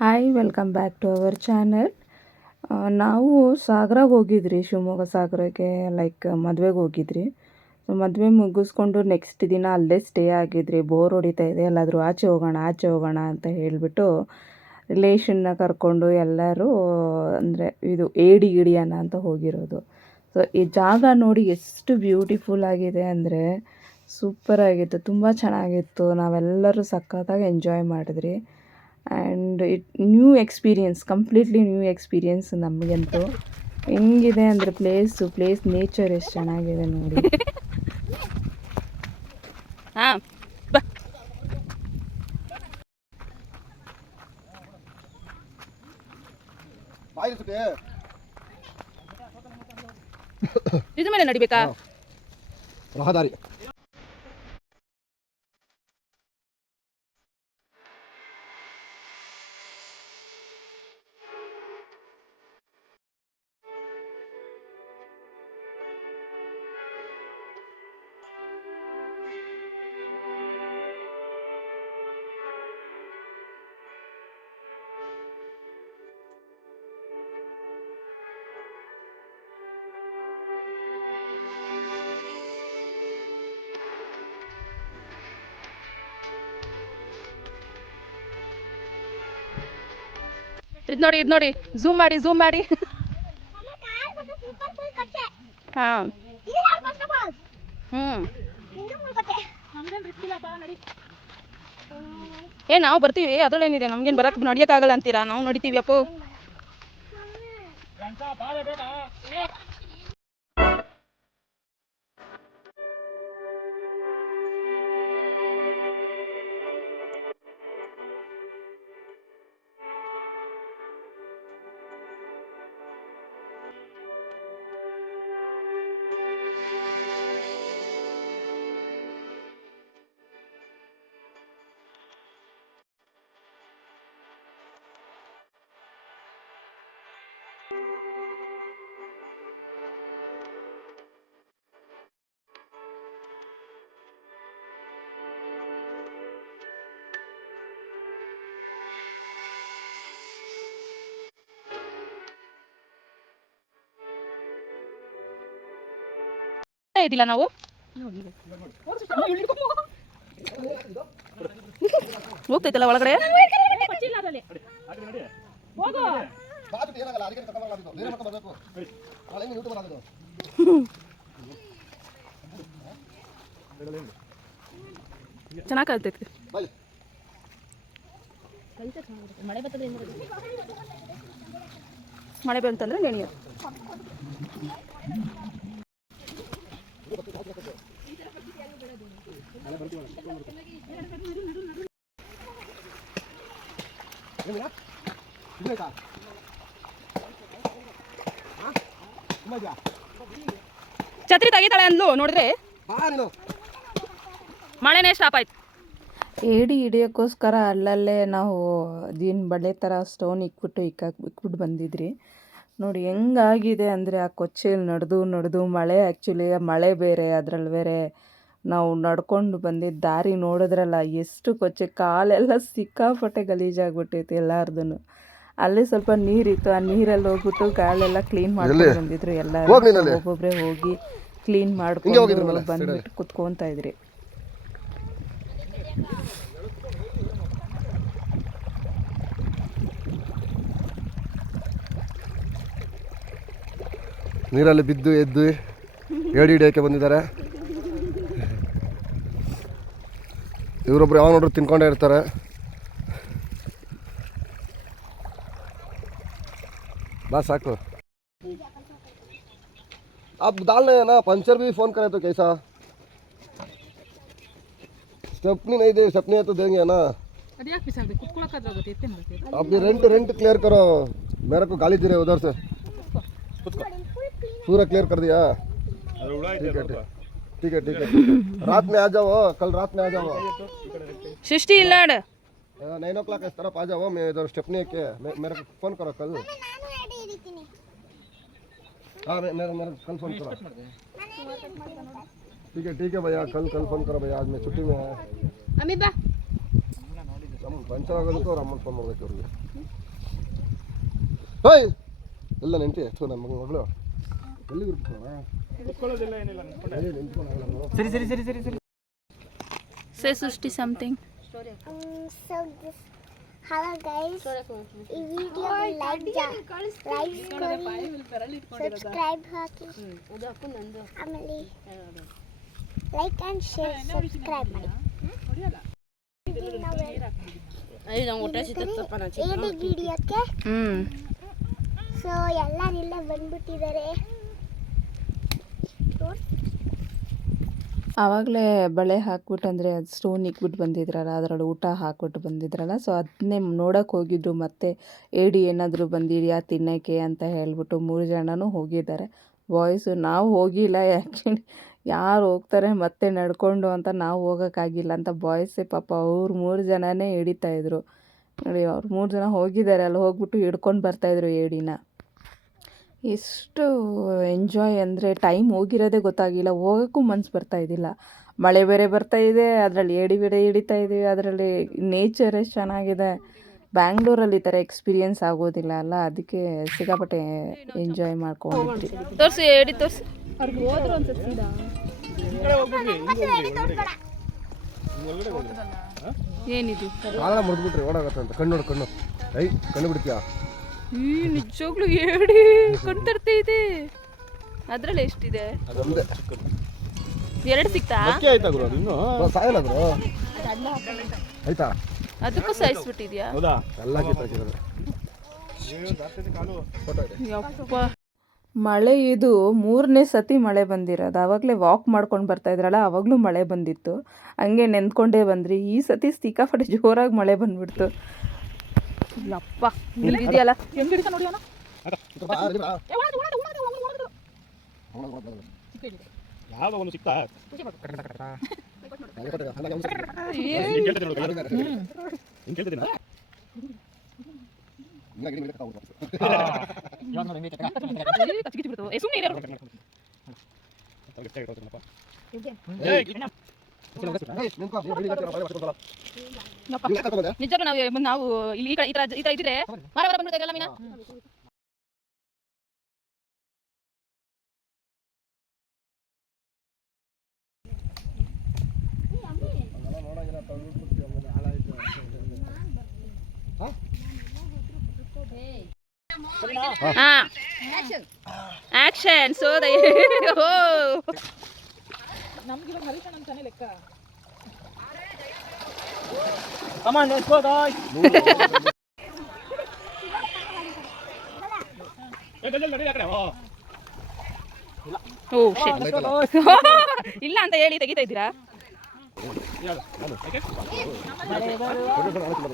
Hi welcome back to our channel ನಾವು ಸಾಗರಾಗ ಹೋಗಿದ್ರಿ, ಶಿವಮೊಗ್ಗ ಸಾಗರಕ್ಕೆ ಲೈಕ್ ಮದುವೆಗೆ ಹೋಗಿದ್ರಿ. ಮದುವೆ ಮುಗಿಸ್ಕೊಂಡು ನೆಕ್ಸ್ಟ್ ದಿನ ಅಲ್ಲೇ ಸ್ಟೇ ಆಗಿದ್ರಿ. ಬೋರ್ ಹೊಡಿತಾ ಇದೆ, ಎಲ್ಲಾದರೂ ಆಚೆ ಹೋಗೋಣ ಆಚೆ ಹೋಗೋಣ ಅಂತ ಹೇಳಿಬಿಟ್ಟು ರಿಲೇಷನ್ನ ಕರ್ಕೊಂಡು ಎಲ್ಲರೂ, ಅಂದರೆ ಇದು ಏಡಿ ಗಿಡಿಯನ್ನ ಅಂತ ಹೋಗಿರೋದು. ಸೊ ಈ ಜಾಗ ನೋಡಿ ಎಷ್ಟು ಬ್ಯೂಟಿಫುಲ್ ಆಗಿದೆ ಅಂದರೆ ಸೂಪರ್ ಆಗಿತ್ತು, ತುಂಬ ಚೆನ್ನಾಗಿತ್ತು. ನಾವೆಲ್ಲರೂ ಸಖತ್ತಾಗಿ ಎಂಜಾಯ್ ಮಾಡಿದ್ರಿ. And it new experience completely new experience ನಮಗಂತೂ. ಹೆಂಗಿದೆ ಅಂದರೆ ಪ್ಲೇಸು ಪ್ಲೇಸ್ ನೇಚರ್ ಎಷ್ಟು ಚೆನ್ನಾಗಿದೆ ನೋಡಿ. ಹಾಂ ಇದು ಮೇಲೆ ನಡಿಬೇಕಾ? ರಹದಾರಿ. ಇದು ನೋಡಿ ಇದು ನೋಡಿ. ಝೂಮ್ ಮಾಡಿ ಝೂಮ್ ಮಾಡಿ. ಹಾಂ. ಹ್ಞೂ ಏ, ನಾವು ಬರ್ತೀವಿ. ಅದರಲ್ಲೇನಿದೆ? ನಮ್ಗೇನು ಬರಕ್ಕೆ ನಡಿಯೋಕ್ಕಾಗಲ್ಲ ಅಂತೀರಾ? ನಾವು ನಡಿತೀವಿ, ಅಪ್ಪು. ಇದಿಲ್ಲ ನಾವು? ಹೋಗ್ತೈತಲ್ಲ ಒಳಗಡೆ? ಏನಾಗಲ್ಲ ಅದಕ್ಕೆ ಕರ್ಕೊಂಡು ಬರಲಾಗಿದ್ದು ಬೇರೆ ಮಕ್ಕ ಬರಬೇಕು. ನಾಳೆ ಯೂಟ್ಯೂಬ್ ಆಗೋದು ಚೆನ್ನಾಗಿ ಕಾಣ್ತೈತಿ. ಬಾಯ್ ಮಳೆ ಬಂತಂದ್ರೆ ನೆನೆಯೋ. ಏನಿಲ್ಲ ಇದಾಯ್ತಾ ಹಾಂ ತುಂಬ ಇದೆಯಾ ಛತ್ರಿ ತೆಗಿತಾಳೆ ಅಂದ್ಲು ನೋಡಿದ್ರೆ? ಮಳೆನೇ ಸ್ಟಾಪ್ ಆಯ್ತು. ಏಡಿ ಹಿಡಿಯೋಕ್ಕೋಸ್ಕರ ಅಲ್ಲಲ್ಲೇ ನಾವು ದಿನ ಬಳೆ ಥರ ಸ್ಟೋನ್ ಇಕ್ಬಿಟ್ಟು ಇಕ್ಕಾಕ್ ಇಕ್ಬಿಟ್ಟು ಬಂದಿದ್ರಿ. ನೋಡಿ ಹೆಂಗಾಗಿದೆ ಅಂದರೆ ಆ ಕೊಚ್ಚೆಯಲ್ಲಿ ನಡೆದು ನಡೆದು ಮಳೆ ಆ್ಯಕ್ಚುಲಿ ಮಳೆ ಬೇರೆ ಅದ್ರಲ್ಲಿ ಬೇರೆ ನಾವು ನಡ್ಕೊಂಡು ಬಂದಿದ್ದ ದಾರಿ ನೋಡಿದ್ರಲ್ಲ ಎಷ್ಟು ಕೊಚ್ಚೆ ಕಾಲೆಲ್ಲ ಸಿಕ್ಕಾಪಟ್ಟೆ ಗಲೀಜಾಗ್ಬಿಟ್ಟೈತೆ ಎಲ್ಲಾರ್ದು ಅಲ್ಲಿ ಸ್ವಲ್ಪ ನೀರಿತ್ತು. ಆ ನೀರಲ್ಲಿ ಹೋಗ್ಬಿಟ್ಟು ಕಾಲೆಲ್ಲ ಕ್ಲೀನ್ ಮಾಡ್ಕೊಂಡು ಬಂದಿದ್ರು ಎಲ್ಲ ಒಬ್ಬೊಬ್ಬರೇ ಹೋಗಿ ಕ್ಲೀನ್ ಮಾಡ್ಕೊಂಡು ಬಂದ್ಬಿಟ್ಟು ಕುತ್ಕೊಂತ ಇದ್ರಿ. ನೀರಲ್ಲಿ ಬಿದ್ದು ಎದ್ದು ಏಡಿ ಹಿಡಿಯೋಕ್ಕೆ ಬಂದಿದ್ದಾರೆ. ಇವರೊಬ್ರು ಯಾವ ನೋಡ್ರು ತಿನ್ಕೊಂಡೇ ಇರ್ತಾರೆ. बस आको आप डाल रहे हैं ना पंचर भी फ़ोन करें तो कैसा? सपनी नहीं दे सपने तो देंगे ना। अरे यार फिसल दे कुकुला कर लोगे इतने मरते अब ये रेंट रेंट क्लियर करो। मेरे को गाली दे रहे उधर से। पूरा क्लियर कर दिया। ठीक है ठीक है ठीक है रात में आ जाओ हाँ, कल रात में आ जाओ हाँ। सृष्टि इलाड नाइन ओ क्लॉक इस तरफ़ आ जाओ हाँ, मैं इधर स्टेपनी के मेरे को फ़ोन करो कल। हाँ मैं मेरे मेरे कल फ़ोन करो ठीक है ठीक है भैया कल कल फ़ोन करो भैया आज मैं छुट्टी में है ಅಮ್ಮಿ ಬಾ ಪಂಚರ್ ಆಗೋದಕ್ಕೆ ಅವ್ರ ಅಮ್ಮನ ಫೋನ್ ಮಾಡ್ಬೇಕು ಅವ್ರಿಗೆ ಹೋಯ್ ಎಲ್ಲ ನೆಂಟಿ ಥೂ ನಮ್ಮ ಮಗ- ಮಗಳು ಎಲ್ಲಿಗೆ ಇರ್ಬೇಕು ಸರಿ ಸರಿ ಸರಿ ಸರಿ ಸರಿ ಸೇ ಸೃಷ್ಟಿ ಸಮಥಿಂಗ್ Um, guys. ಈ ವಿಡಿಯೋ ಲೈಕ್ ಲೈಕ್ ಕೊಡಿ ಸಬ್ಸ್ಕ್ರೈಬ್ ಹಾಕಿ. ಆಮೇಲೆ ಲೈಕ್ ಆ್ಯಂಡ್ ಶೇರ್ ಸಬ್ಸ್ಕ್ರೈಬ್ ಮಾಡಿ. ಹ್ಮ್ ಸೊ ಎಲ್ಲರಿಲ್ಲ ಬಂದ್ಬಿಟ್ಟಿದ್ದಾರೆ. ಆವಾಗಲೇ ಬಳೆ ಹಾಕ್ಬಿಟ್ಟು ಅಂದರೆ ಅದು ಸ್ಟೋನ್ ಇಕ್ಬಿಟ್ಟು ಬಂದಿದ್ರಲ್ಲ, ಅದರಲ್ಲಿ ಊಟ ಹಾಕ್ಬಿಟ್ಟು ಬಂದಿದ್ರಲ್ಲ. ಸೊ ಅದನ್ನೇ ನೋಡೋಕೆ ಹೋಗಿದ್ರು, ಮತ್ತೆ ಏಡಿ, ಏನಾದರೂ ಬಂದಿದೆಯಾ ತಿನ್ನೋಕ್ಕೆ? ಅಂತ ಹೇಳ್ಬಿಟ್ಟು ಮೂರು ಜನನೂ ಹೋಗಿದ್ದಾರೆ. ಬಾಯ್ಸು ನಾವು ಹೋಗಿಲ್ಲ ಆ್ಯಕ್ಚುಲಿ ಯಾರು ಹೋಗ್ತಾರೆ ಮತ್ತೆ ನಡ್ಕೊಂಡು ಅಂತ ನಾವು ಹೋಗೋಕ್ಕಾಗಿಲ್ಲ ಅಂತ ಬಾಯ್ಸೇ ಪಾಪ ಅವ್ರು ಮೂರು ಜನನೇ ಹಿಡಿತಾಯಿದ್ರು ನೋಡಿ, ಅವ್ರು ಮೂರು ಜನ ಹೋಗಿದ್ದಾರೆ, ಅಲ್ಲಿ ಹೋಗ್ಬಿಟ್ಟು ಹಿಡ್ಕೊಂಡು ಬರ್ತಾಯಿದ್ರು ಏಡಿನ. ಎಷ್ಟು ಎಂಜಾಯ್ ಅಂದರೆ ಟೈಮ್ ಹೋಗಿರೋದೇ ಗೊತ್ತಾಗಿಲ್ಲ ಹೋಗೋಕ್ಕೂ ಮನ್ಸು ಬರ್ತಾ ಇದ್ದಿಲ್ಲ. ಮಳೆ ಬೇರೆ ಬರ್ತಾ ಇದೆ ಅದರಲ್ಲಿ ಏಡಿ ಬೇರೆ ಹಿಡಿತಾ ಇದ್ದೀವಿ ಅದರಲ್ಲಿ ನೇಚರ್ ಎಷ್ಟು ಚೆನ್ನಾಗಿದೆ. ಬ್ಯಾಂಗ್ಳೂರಲ್ಲಿ ಈ ಥರ ಎಕ್ಸ್ಪೀರಿಯೆನ್ಸ್ ಆಗೋದಿಲ್ಲ ಅಲ್ಲ ಅದಕ್ಕೆ ಸಿಕ್ಕಾಪಟ್ಟೆ ಎಂಜಾಯ್ ಮಾಡ್ಕೊಂಡಿದ್ವಿ. ತೋರಿಸಿ ಹೇಳಿ ತೋರಿಸಿ. ಏನಿದು? ಕಣ್ಣು ನೋಡು ಕಣ್ಣು. ಐ ಕಣ್ಣು ಬಿಡ್ತೀಯಾ? ಈ ನಿಜವಾಗ್ಲೂ ಹೇಳಿ ಕಣ್ ತರ್ತಾ ಇದೆ. ಅದ್ರಲ್ಲಿ ಎಷ್ಟಿದೆ? ಅದೊಂದೇ. ಎರಡು ಸಿಕ್ತಾ? ಆಯ್ತಾ ಗುರು ಅದು ಇನ್ನು? ಸಾಯಲ್ಲ ಬ್ರೋ ಆಯ್ತಾ? ಅದಕ್ಕೂ ಸಾಯಿಸ್ಬಿಟ್ಟಿದ್ಯಾ? ಹೌದಾ? ಎಲ್ಲ ಯಪ್ಪ. ಮಳೆ ಇದು ಮೂರನೇ ಸತಿ ಮಳೆ ಬಂದಿರೋದು. ಆವಾಗಲೇ ವಾಕ್ ಮಾಡ್ಕೊಂಡು ಬರ್ತಾ ಇದ್ರಲ್ಲ ಆವಾಗಲೂ ಮಳೆ ಬಂದಿತ್ತು. ಹಂಗೆ ನೆಂದ್ಕೊಂಡೇ ಬಂದ್ರಿ. ಈ ಸತಿ ಸಿಕ್ಕಾಪಟ್ಟೆ ಜೋರಾಗಿ ಮಳೆ ಬಂದ್ಬಿಡ್ತು. ಯಪ್ಪ ಇದೆಯಲ್ಲ ಯಾವ್ದೋ ಒಂದು ಸಿಕ್ತಾ ಹಿಂಗೆ. ಕೇಳ್ತಿದ್ದೀನ ನಿಜವಾಗ್ಲೂ ನಾವು ನಾವು ಇಲ್ಲಿ ಈ ಕಡೆ ಈ ತರ ಈ ತರ ಇದ್ರೆ ಮರ ಮರ ಬಂದ್ಬಿಡ್ತಾಯಿಲ್ಲ ಮೀನಾ ಹಾ action so the oh come on let's ಅಂತಾನೆ ಲೆಕ್ಕ. ಇಲ್ಲ ಅಂತ ಹೇಳಿ ತೆಗಿತಾ ಇದ್ದೀರಾ?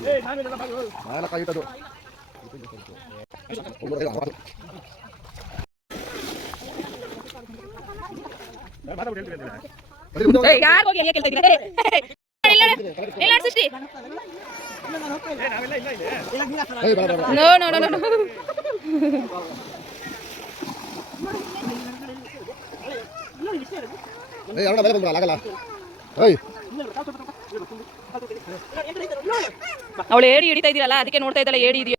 ಏ ಯಾರು ಹೋಗಿ ಕೇಳ್ತಾ ಇದ್ದೀರಾ? ಸೃಷ್ಟಿ? ನೋ ನೋ ನೋ ನೋ ಏಯ್ ಮೇಲೆ ಬಂದ್ಬಿಡಲ್ಲ ಆಗಲ್ಲ ಏಯ್. ಅವಳು ಏಡಿ ಹಿಡಿತಾ ಇದ್ದೀರಲ್ಲ ಅದಕ್ಕೆ ನೋಡ್ತಾ ಇದ್ದಲ್ಲ ಏಡಿ ಇದೆಯಾ?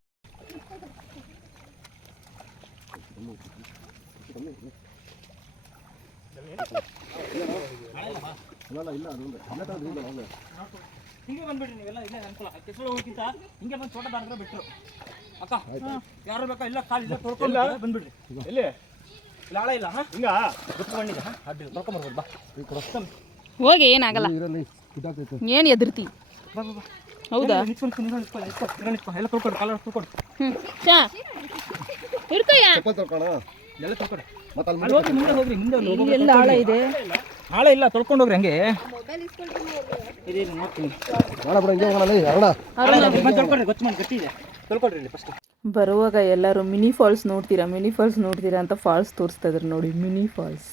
ಬಂದ್ಬಿಡ್ರಿ ನೀವೆಲ್ಲ ಇಲ್ಲೇ ಅನುಕೂಲ ಕೆಸರು ಹೋಗಿಂತ ಹಿಂಗೆ ಬಂದು ತೋಟ ದಾಟಿದ್ರೆ ಬಿಟ್ರು. ಅಕ್ಕ ಯಾರು ಬೇಕಾ? ಇಲ್ಲ ಕಾಲು ಇಲ್ಲ ತೊಳ್ಕೊಂಡು ಬಂದ್ಬಿಡ್ರಿ. ಎಲ್ಲಿ? ಇಲ್ಲ ಆಳ ಇಲ್ಲ ಹಾ? ಹಿಂಗ? ಗೊತ್ತು ಬಂದಿದೆ ಹಾ ಅಡ್ಡಿ ತೊಳ್ಕೊಂಬರ್ಬೋದು ಬಾ. ಹೋಗಿ ಏನಾಗಲ್ಲ. ಏನು ಎದುರ್ತಿ ಬಾ ಬಾ ಬಾ. ಹೌದಾ? ಎಲ್ಲ ತೊಳ್ಕೊಂಡು ಕಾಲ ತೊಳ್ಕೊಂಡು. ಹ್ಞೂ ಚಾ. ಎಲ್ಲ ತೊಳ್ಕೊಂಡು. ಮತ್ತೆ ಅಲ್ಲಿ ಹೋಗಿ ಮುಂದೆ ಹೋಗ್ರಿ ಮುಂದೆ ಎಲ್ಲ ಆಳ ಇದೆ. ಆಳ ಇಲ್ಲ ತೊಳ್ಕೊಂಡು ಹೋಗ್ರಿ ಹಂಗೆ. ಬರುವಾಗ ಎಲ್ಲರೂ ಮಿನಿ ಫಾಲ್ಸ್ ನೋಡ್ತೀರಾ? ಮಿನಿ ಫಾಲ್ಸ್ ನೋಡ್ತೀರಾ ಅಂತ ಫಾಲ್ಸ್ ತೋರಿಸ್ತಾ ಇದ್ರು ನೋಡಿ ಮಿನಿ ಫಾಲ್ಸ್.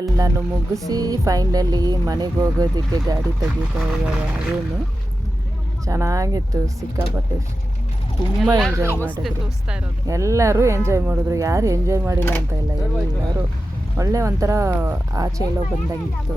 ಎಲ್ಲನೂ ಮುಗಿಸಿ ಫೈನಲಿ ಮನೆಗೆ ಹೋಗೋದಕ್ಕೆ ಗಾಡಿ ತೆಗಿತಾ ಇದ್ದಾರೆ. ಅದೇನು? ಚೆನ್ನಾಗಿತ್ತು ಸಿಕ್ಕಾಪಟ್ಟೆ ತುಂಬ ಎಂಜಾಯ್ ಮಾಡಿದ್ರು. ಎಲ್ಲರೂ ಎಂಜಾಯ್ ಮಾಡಿದ್ರು ಯಾರು ಎಂಜಾಯ್ ಮಾಡಿಲ್ಲ ಅಂತ ಇಲ್ಲ. ಎಲ್ಲರೂ ಒಳ್ಳೆ ಒಂಥರ ಆಚೆ ಎಲ್ಲೋ ಬಂದಂಗಿತ್ತು.